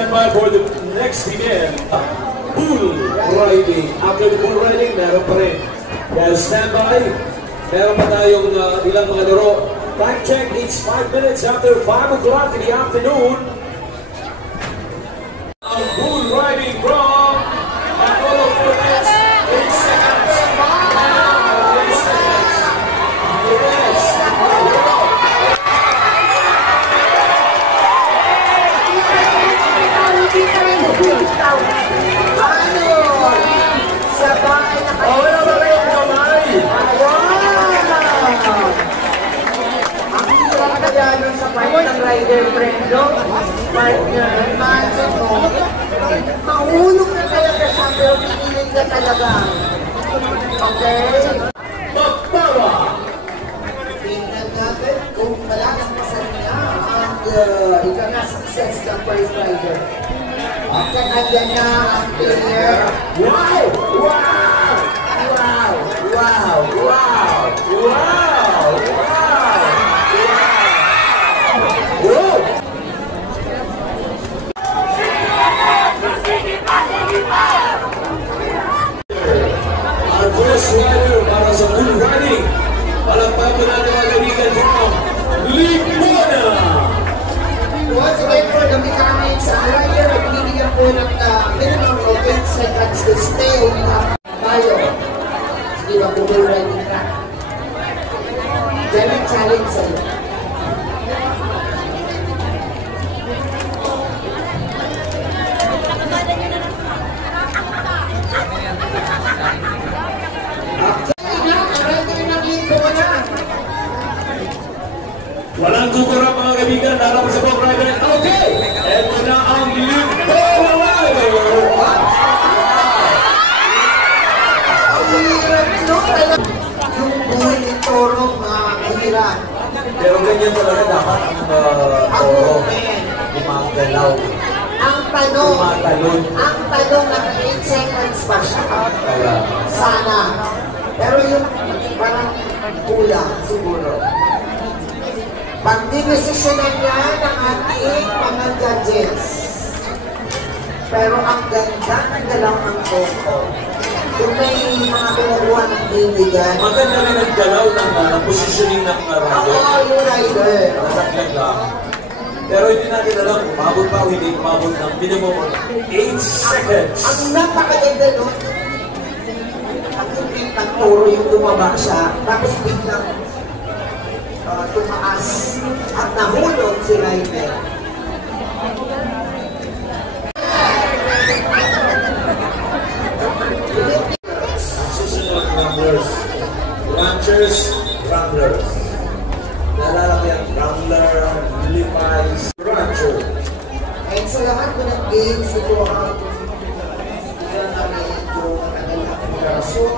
stand by for the next begin. Bull riding. After the bull riding, meron pa rin. Kaya stand by. Meron pa tayong ilang mga laro. Time check, it's 5 minutes after 5 o'clock in the afternoon. Ang bull riding from Manolo Philippines. 8 seconds. 8 seconds. Yes. Sa fight ng rider Brendo, partner, manso mo, mahulog na talaga siya, pero pinilin ka talaga. Okay? Magbawa! Tingnan natin kung malakas pa sa niya ang ikaw na success ng first rider. Okay, nandiyan na ang player. Wow! Wow! Wow! Wow! Wow! Wow! Our first rider para sa bull riding. Palagpapan po natin mga kaibigan from Limona. Once again for the mechanics, ang rider ay binibigyan po ng minimum of 8 seconds to stay on tayo. Sige ba po bull riding ka? Diyan ang challenge sa'yo. Walang kukurap mga kaibigan, lalaban sa bull rider. Okay! Ito na ang Limona rider. Yung buhay ni Toro mahirap. Pero ganyan talaga dapat ang Toro. Gumagalaw. Ang tanong, Tumatalon. ang tanong na 8 seconds pa siya. Kaya, Sana. Pero yung parang kulang siguro. Pag-dinesisyonan niya ng ating mga judges. Pero ang ganda ng galaw ng Toro. Kung may mga kinukuha ng kaibigan. maganda rin ang galaw ng positioning ng rider. Oo, yung rider. Nasakyan lang. Pero hindi natin alam kung umabot pa o hindi umabot ng minimum of 8 seconds. Ang napakaganda nun, ang tupit ng Toro yung bumaba siya, tapos biglang tumaas at nahulog si rider. Susunod numbers. Ranchers, Ramblers. Nalala ko yan, Rambler, Levi's, Rancher. Kahit sa lahat ko ng games, ito ang kailangan namin yung kanilang operasyon,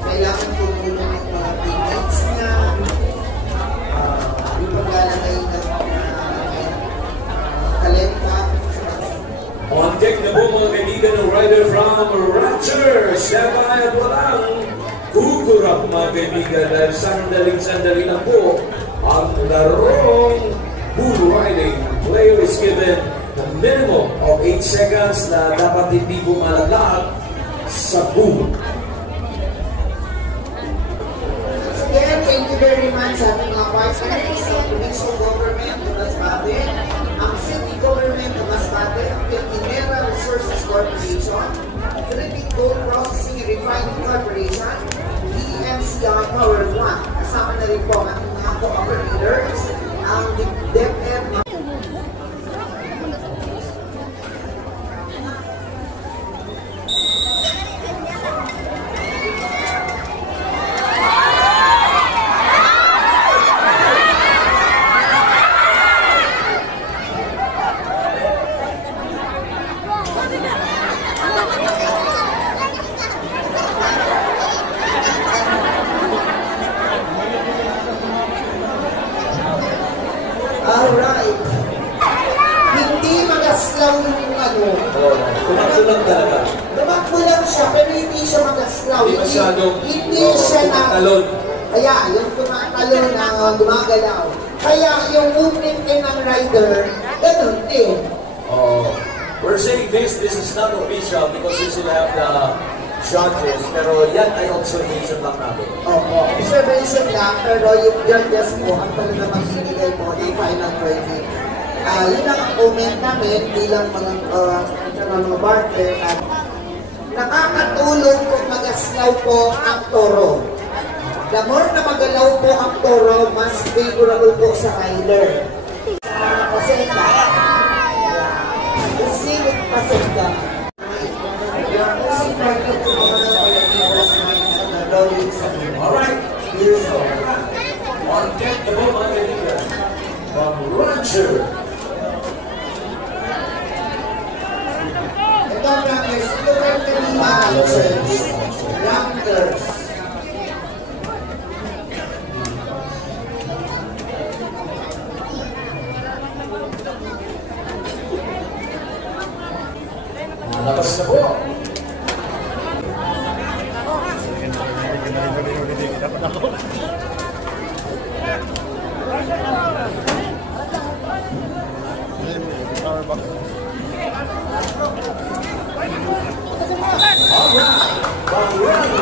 kailangan tumulong ng mga teammates niya, yung paglalagay ng talenta. On deck na po mga kaibigan ng rider from Rancher. Sabay at walang kukurap mga kaibigan dahil sandaling-sandali lang po ang larong bull riding. Player is given the minimum of 8 seconds na dapat hindi bumalaglag sa bull. Once again, thank you very much sa ating mga partners, sa provincial government ng Masbate, ang city government ng Masbate, ang Pilquinera Resources Corporation, Philippine Gold Processing and Refining Corporation, EMCI Power Plant. Kasama na rin po ang ating mga co-operators, ang DepEd. Alright. Hindi magaslaw yung ano. Tumakbo lang talaga. Tumakbo lang siya, pero hindi siya magaslaw. Hindi masyadong Hindi siya na... tumatalon. Kaya, yung tumatalon na gumagalaw. Kaya, yung movement din ng rider, ganun din. Oo. We're saying this is not official because we still have the judges. Pero yan ay observation lang natin. Opo, observation lang, pero yung judges po, ang talaga magbibigay po ng final verdict. Yun ang comment namin bilang mga barter at nakakatulong kung mag-aslaw po ang toro. The more na magalaw po ang toro, mas favorable po sa rider. Pasenda. Kasi with pasenda. Alright, beautiful. On deck the boat mga kaibigan from Rancher. Ito ang runners. Ito ang runners. Runners. Labas na po. Alright,